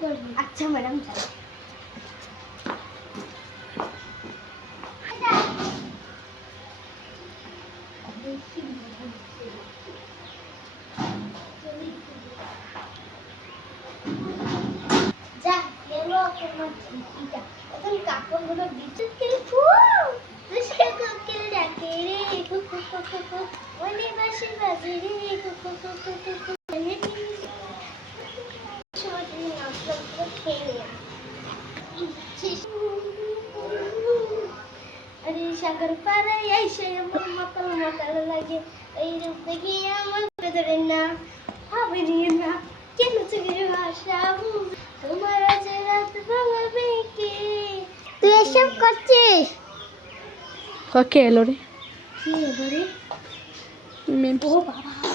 আচ্ছা ম্যাডাম যা গেল তোমার চিঠিটা এখন কাপড়গুলো বিদ্যুৎ কেড়ে দুষ্টা কোকিল ডাকে রে কুকু কুকু কুকু ওলে বাসে বাজে রে কুকু কুকু কুকু अरे सागर पारा ऐसे मकल मकल लगे रूप देखी ना भाभी ना केन चुगिर भाषा तुम्हारा रात भावे के তুই এসব করছিস কে এলো রে কি রে মেন ও বাবা